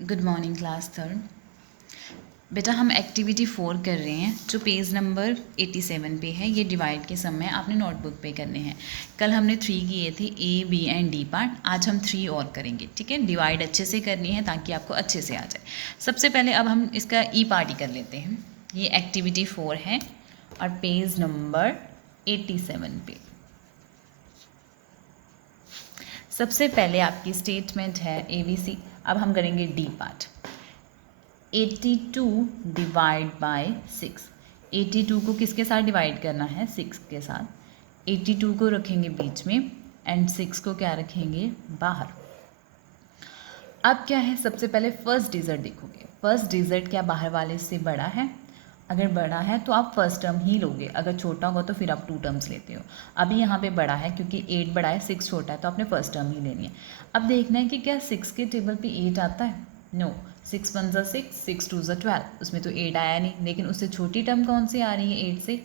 Good morning class third. बेटा हम activity 4 कर रहे हैं जो पेज नंबर 87 पे है। ये डिवाइड के समय आपने नोटबुक पे करने हैं। कल हमने 3 किए थे, A B and D part. आज हम 3 और करेंगे, ठीक है। डिवाइड अच्छे से करनी है ताकि आपको अच्छे से आ जाए। सबसे पहले अब हम इसका ई पार्ट ही कर लेते हैं। ये एक्टिविटी 4 है और पेज नंबर 87 पे सबसे पहले आपकी स्टेटमेंट है ABC। अब हम करेंगे डी पार्ट। 82 divide by 6। 82 को किसके साथ डिवाइड करना है? 6 के साथ। 82 को रखेंगे बीच में एंड 6 को क्या रखेंगे? बाहर। अब क्या है, सबसे पहले फर्स्ट डिजिट देखोगे। फर्स्ट डिजिट क्या बाहर वाले से बड़ा है? अगर बड़ा है तो आप फर्स्ट टर्म ही लोगे, अगर छोटा होगा तो फिर आप 2 टर्म्स लेते हो। अभी यहाँ पे बड़ा है क्योंकि 8 बड़ा है, 6 छोटा है, तो आपने फर्स्ट टर्म ही लेनी है। अब देखना है कि क्या 6 के टेबल पे 8 आता है? नो। 6 1 ज़ा 6, 6 2 ज़ा 12, उसमें तो 8 आया नहीं। लेकिन उससे छोटी टर्म कौन सी आ रही है 8 से?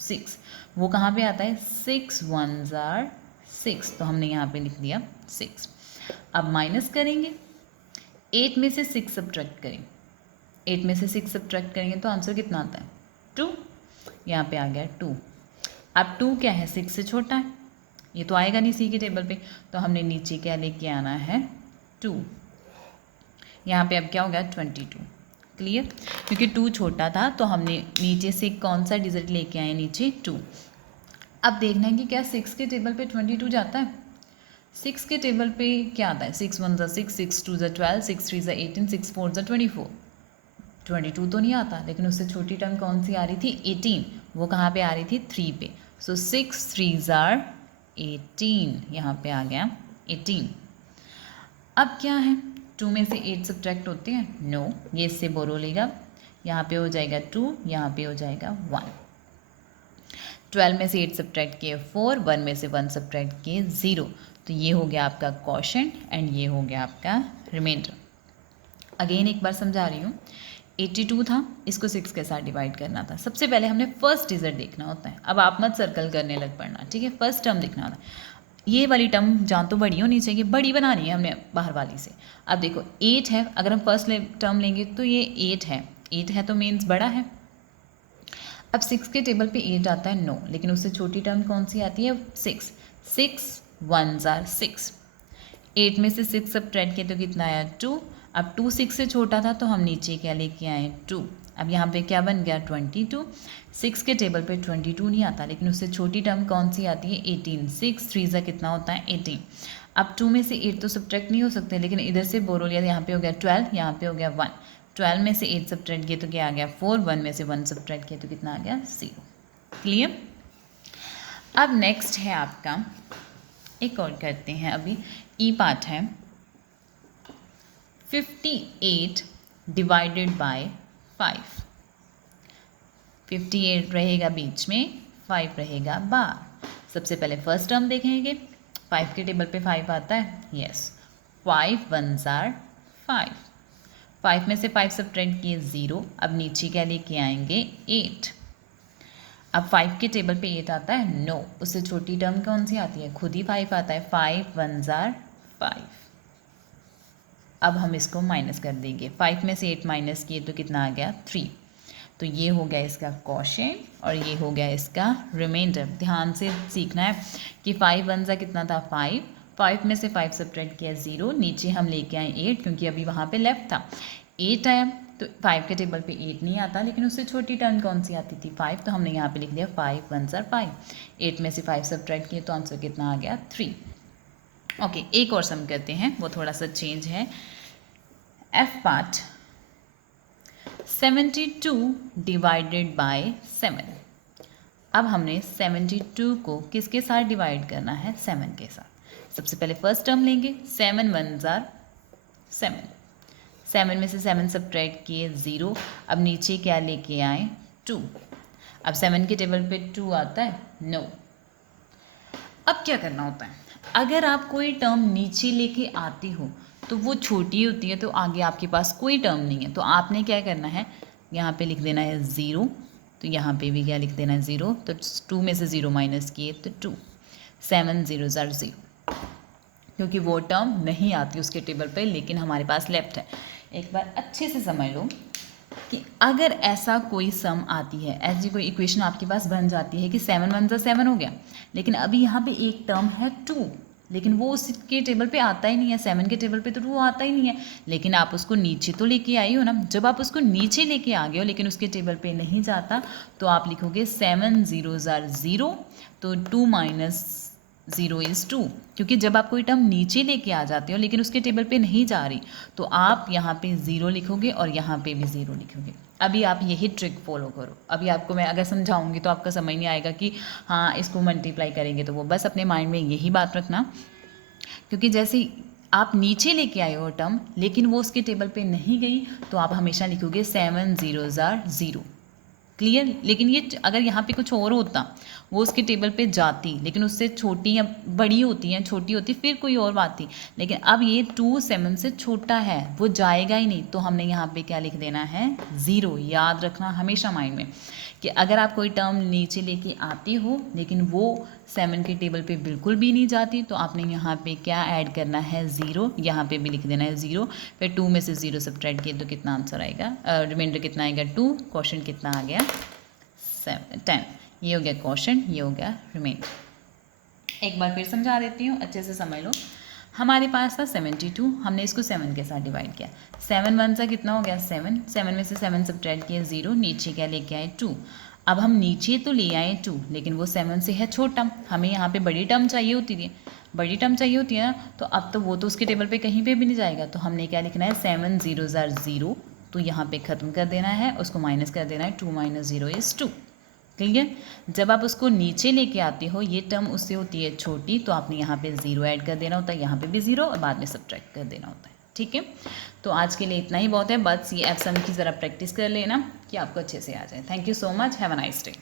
6। वो कहाँ पे आता है? 6 1 ज़ा 6, तो हमने यहाँ पे लिख दिया 6। अब माइनस करेंगे, 8 में से 6 सब्ट्रैक्ट करें। 8 में से 6 सब्ट्रैक्ट करेंगे तो आंसर कितना आता है? 2। यहाँ पे आ गया 2। अब 2 क्या है? 6 से छोटा है, ये तो आएगा नहीं सी के टेबल पे, तो हमने नीचे क्या लेके आना है? 2। यहाँ पे अब क्या हो गया? 22। क्लियर? क्योंकि 2 छोटा था तो हमने नीचे से कौन सा डिजिट लेके आए? नीचे 2। अब देखना है कि क्या 6 के टेबल पे 22 जाता है? 6 के टेबल पे क्या आता है? 6 1 ज़ा 6, 6 2 ज़ा 12, 6 3 ज़ा 18, 6 4 ज़ा 24। 22 तो नहीं आता, लेकिन उससे छोटी टर्म कौन सी आ रही थी? 18। वो कहाँ पे आ रही थी? 3 पे। सो 6 3 ज़ार 18, यहाँ पे आ गया 18। अब क्या है, 2 में से 8 सब्ट्रैक्ट होते हैं? नो। ये इससे बोरो लेगा, यहाँ पे हो जाएगा 2, यहाँ पे हो जाएगा 1। 12 में से 8 सब्ट्रैक्ट किए 4, 1 में से 1 सब्ट्रैक्ट किए 0, तो ये हो गया आपका क्वोशंट एंड ये हो गया आपका रिमाइंडर। अगेन एक बार समझा रही हूँ। 82 था, इसको 6 के साथ डिवाइड करना था। सबसे पहले हमने फर्स्ट डिजिट देखना होता है। अब आप मत सर्कल करने लग पड़ना, ठीक है। फर्स्ट टर्म देखना होता है। ये वाली टर्म जहाँ तो बड़ी होनी चाहिए, बड़ी बनानी है हमने बाहर वाली से। अब देखो 8 है, अगर हम फर्स्ट टर्म लेंगे तो ये 8 है। 8 है तो मीन्स बड़ा है। अब 6 के टेबल पे 8 आता है? नो। लेकिन उससे छोटी टर्म कौन सी आती है? 6। 6 1 ज़ार 6। 8 में से 6 सब्ट्रैक्ट किया तो कितना आया? 2। अब 2 6 से छोटा था तो हम नीचे क्या लेके आए? 2। अब यहाँ पे क्या बन गया? 22। 6 के टेबल पे 22 नहीं आता, लेकिन उससे छोटी टर्म कौन सी आती है? 18। 6 3 ज़ा कितना होता है? 18। अब 2 में से 8 तो सब्ट्रैक्ट नहीं हो सकते, लेकिन इधर से बोरो लिया, यहाँ पे हो गया 12, यहाँ पे हो गया 1। 12 में से 8 सब्ट्रैक्ट किए तो क्या आ गया? 4। 1 में से 1 सब्ट्रैक्ट किए तो कितना आ गया? 0। क्लियर? अब नेक्स्ट है आपका, एक और करते हैं। अभी ई पार्ट है 58 डिवाइडेड बाय 5। 58 रहेगा बीच में, 5 रहेगा बाहर। सबसे पहले फर्स्ट टर्म देखेंगे। 5 के टेबल पे 5 आता है? यस। 5 1 ज़ार 5। 5 में से 5 सब्ट्रैक्ट किए 0। अब नीचे क्या लेके आएंगे? 8। अब 5 के टेबल पे 8 आता है? नो। उससे छोटी टर्म कौन सी आती है? खुद ही 5 आता है। 5 1 ज़ार 5। अब हम इसको माइनस कर देंगे। 5 में से 8 माइनस किए तो कितना आ गया? 3। तो ये हो गया इसका क्वोशंट और ये हो गया इसका रिमाइंडर। ध्यान से सीखना है कि 5 1 ज़ा कितना था? 5। 5 में से 5 सब्ट्रैक्ट किया 0, नीचे हम लेके आए 8 क्योंकि अभी वहाँ पे लेफ्ट था। 8 आया तो 5 के टेबल पे 8 नहीं आता, लेकिन उससे छोटी टर्म कौन सी आती थी? 5, तो हमने यहाँ पे लिख दिया 5 1 ज़ार 5। 8 में से 5 सब्ट्रैक्ट किए तो आंसर कितना आ गया? 3। ओके, एक और सम करते हैं, वो थोड़ा सा चेंज है। F part 72 divided by 7। अब हमने 72 को किसके साथ डिवाइड करना है? 7 के साथ। सबसे पहले फर्स्ट टर्म लेंगे। 7 1 ज़ार 7। 7 में से 7 सब्ट्रैक्ट किए 0। अब नीचे क्या लेके आए? 2। अब 7 के टेबल पे 2 आता है? नो। अब क्या करना होता है, अगर आप कोई टर्म नीचे लेके आते हो तो वो छोटी होती है, तो आगे आपके पास कोई टर्म नहीं है, तो आपने क्या करना है? यहाँ पे लिख देना है 0, तो यहाँ पे भी क्या लिख देना है? 0। तो 2 में से 0 माइनस किए तो 2। 7 0 ज़ार 0, क्योंकि वो टर्म नहीं आती उसके टेबल पे, लेकिन हमारे पास लेफ्ट है। एक बार अच्छे से समझ लो कि अगर ऐसा कोई सम आती है, ऐसी कोई इक्वेशन आपके पास बन जाती है कि 7 1 7 हो गया, लेकिन अभी यहाँ पे एक टर्म है 2, लेकिन वो उसके टेबल पे आता ही नहीं है, 7 के टेबल पे तो वो आता ही नहीं है, लेकिन आप उसको नीचे तो लेके आई हो ना। जब आप उसको नीचे लेके आ गए हो लेकिन उसके टेबल पे नहीं जाता, तो आप लिखोगे 7 zeros are 0, तो 2 minus 0 is 2, क्योंकि जब आप कोई टर्म नीचे लेके आ जाते हो लेकिन उसके टेबल पे नहीं जा रही, तो आप यहाँ पे 0 लिखोगे और यहाँ पे भी 0 लिखोगे। अभी आप यही ट्रिक फॉलो करो। अभी आपको मैं अगर समझाऊंगी तो आपका समझ नहीं आएगा कि हाँ इसको मल्टीप्लाई करेंगे तो वो, बस अपने माइंड में यही बात रखना, क्योंकि जैसे आप नीचे लेके आए हो टर्म लेकिन वो उसके टेबल पे नहीं गई, तो आप हमेशा लिखोगे 7 zeros are 0। क्लियर? लेकिन ये अगर यहाँ पे कुछ और होता, वो उसके टेबल पे जाती लेकिन उससे छोटी या बड़ी होती है, छोटी होती फिर कोई और बात थी, लेकिन अब ये 2 7 से छोटा है, वो जाएगा ही नहीं, तो हमने यहाँ पे क्या लिख देना है 0। याद रखना हमेशा माइंड में कि अगर आप कोई टर्म नीचे लेके आते हो लेकिन वो 7 के टेबल पे बिल्कुल भी नहीं जाती, तो आपने यहाँ पे क्या ऐड करना है 0, यहाँ पे भी लिख देना है 0, फिर 2 में से 0 सब्ट्रैक्ट किए तो कितना आंसर आएगा, रिमाइंडर कितना आएगा 2, क्वेश्चन कितना आ गया 10। ये हो गया क्वेश्चन, ये हो गया रिमाइंडर। एक बार फिर समझा देती हूँ, अच्छे से समझ लो। हमारे पास था 72, हमने इसको 7 के साथ डिवाइड किया, 7 1 सा कितना हो गया 7, 7 में से 7 सब्ट्रैक्ट किया 0, नीचे क्या लेके आए 2। अब हम नीचे तो ले आए 2 लेकिन वो 7 से है छोटा, हमें यहाँ पे बड़ी टर्म चाहिए होती थी, बड़ी टर्म चाहिए होती है ना, तो अब तो वो तो उसके टेबल पे कहीं पे भी नहीं जाएगा, तो हमने क्या लिखना है 7 zeros are 0, तो यहाँ पे ख़त्म कर देना है, उसको माइनस कर देना है, 2 minus 0 is 2। क्लियर? जब आप उसको नीचे लेके आते हो, ये टर्म उससे होती है छोटी, तो आपने यहाँ पे 0 ऐड कर देना होता है, यहाँ पे भी 0 और बाद में सब्ट्रैक्ट कर देना होता है। ठीक है, तो आज के लिए इतना ही बहुत है, बस ये एफ सम की ज़रा प्रैक्टिस कर लेना कि आपको अच्छे से आ जाए। Thank you so much, have a nice day.